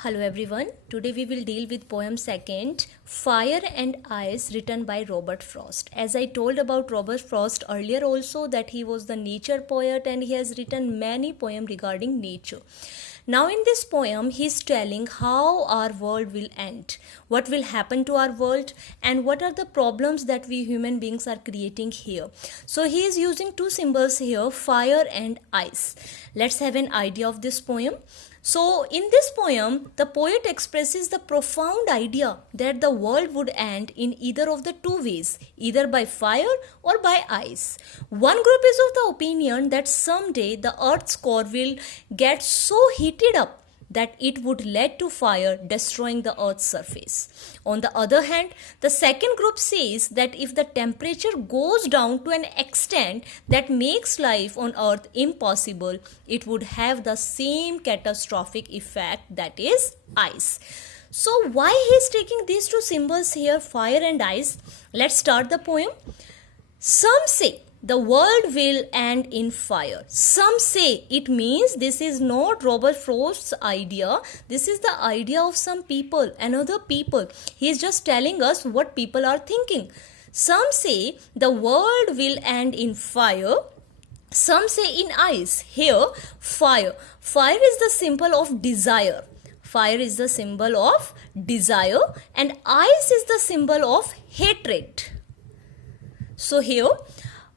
Hello everyone. Today we will deal with poem second, Fire and Ice, written by Robert Frost. As I told about Robert Frost earlier also that he was the nature poet and he has written many poems regarding nature. Now in this poem he is telling how our world will end, what will happen to our world and what are the problems that we human beings are creating here. So he is using two symbols here, fire and ice. Let's have an idea of this poem. So in this poem, the poet expresses the profound idea that the world would end in either of the two ways, either by fire or by ice. One group is of the opinion that someday the earth's core will get so heated up that it would lead to fire destroying the earth's surface. On the other hand, the second group says that if the temperature goes down to an extent that makes life on earth impossible, it would have the same catastrophic effect, that is ice. So why he is taking these two symbols here, fire and ice? Let's start the poem. Some say the world will end in fire. Some say it means this is not Robert Frost's idea. This is the idea of some people, another people. He is just telling us what people are thinking. Some say the world will end in fire. Some say in ice. Here, fire. Fire is the symbol of desire. Fire is the symbol of desire and ice is the symbol of hatred. So here,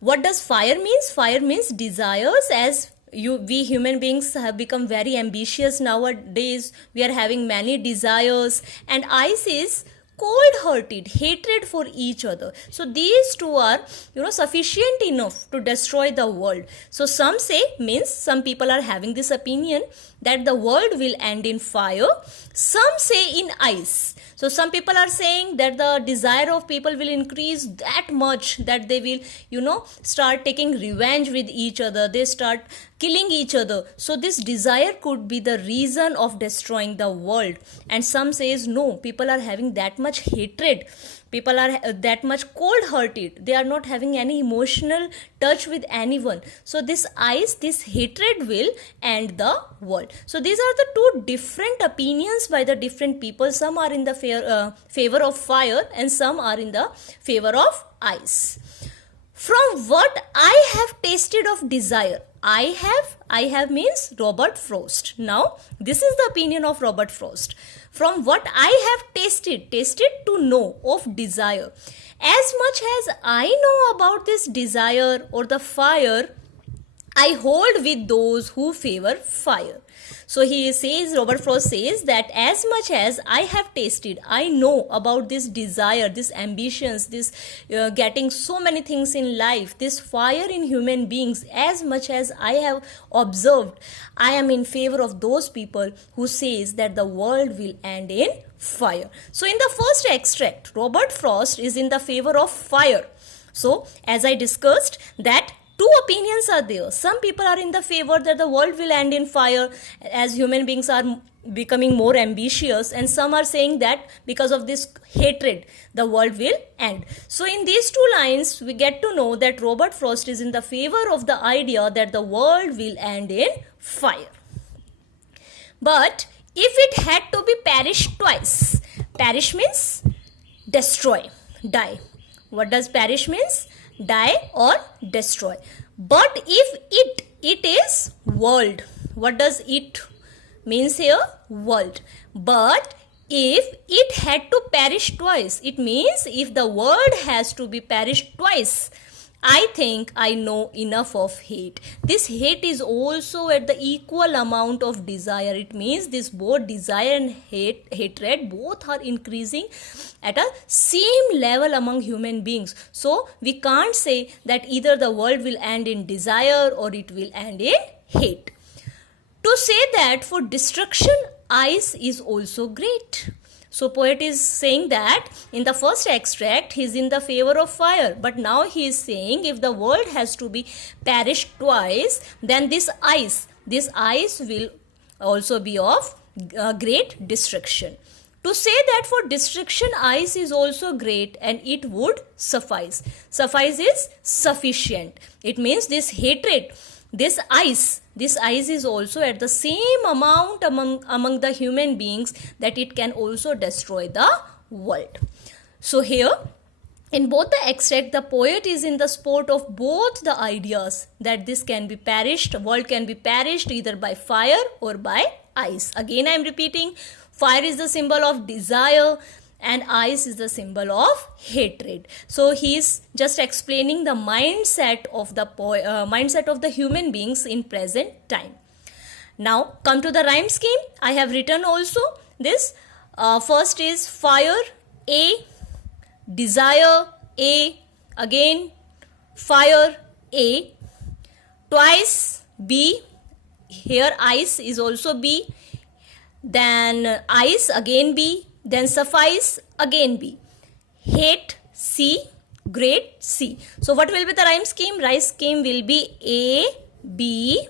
what does fire means? Fire means desires. As we human beings have become very ambitious nowadays. We are having many desires. And ice is cold-hearted, hatred for each other. So these two are, sufficient enough to destroy the world. So some say, means some people are having this opinion that the world will end in fire. Some say in ice. So some people are saying that the desire of people will increase that much that they will, start taking revenge with each other. They start killing each other. So this desire could be the reason of destroying the world. And some says no, people are having that much hatred. People are that much cold-hearted. They are not having any emotional touch with anyone. So this ice, this hatred will end the world. So these are the two different opinions by the different people. Some are in the favor of fire and some are in the favor of ice. From what I have tasted of desire, I have means Robert Frost. Now, this is the opinion of Robert Frost. From what I have tasted to know of desire. As much as I know about this desire or the fire, I hold with those who favor fire. So he says, Robert Frost says that as much as I have tasted, I know about this desire, this ambitions, this getting so many things in life, this fire in human beings, as much as I have observed, I am in favor of those people who says that the world will end in fire. So in the first extract, Robert Frost is in the favor of fire. So as I discussed that two opinions are there. Some people are in the favor that the world will end in fire as human beings are becoming more ambitious, and some are saying that because of this hatred the world will end. So in these two lines we get to know that Robert Frost is in the favor of the idea that the world will end in fire. But if it had to be perish twice, perish means destroy, die. What does perish means? Die or destroy. But if it is world, what does it means here? World. But if it had to perish twice, it means if the world has to be perished twice, I think I know enough of hate. This hate is also at the equal amount of desire. It means this both desire and hatred both are increasing at a same level among human beings. So we can't say that either the world will end in desire or it will end in hate. To say that for destruction, ice is also great. So poet is saying that in the first extract he is in the favor of fire, but now he is saying if the world has to be perished twice, then this ice will also be of great destruction. To say that for destruction ice is also great and it would suffice. Suffice is sufficient. It means this hatred this ice is also at the same amount among the human beings that it can also destroy the world. So here in both the extract, the poet is in the sport of both the ideas that this can be perished, world can be perished either by fire or by ice. Again I am repeating, fire is the symbol of desire and ice is the symbol of hatred. So he is just explaining the mindset of the human beings in present time. Now come to the rhyme scheme. I have written also this. First is fire, A, desire, A, again fire, A, twice B, here ice is also B, then ice again B, then suffice again B, hate C, great C. So what will be the rhyme scheme? Rhyme scheme will be A, B,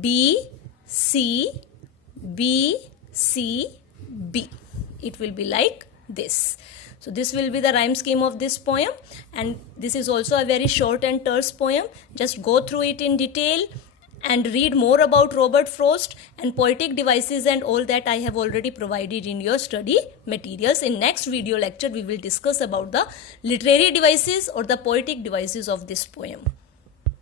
B, C, B, C, B. It will be like this. So this will be the rhyme scheme of this poem, and this is also a very short and terse poem. Just go through it in detail and read more about Robert Frost, and poetic devices and all that I have already provided in your study materials. In next video lecture we will discuss about the literary devices or the poetic devices of this poem.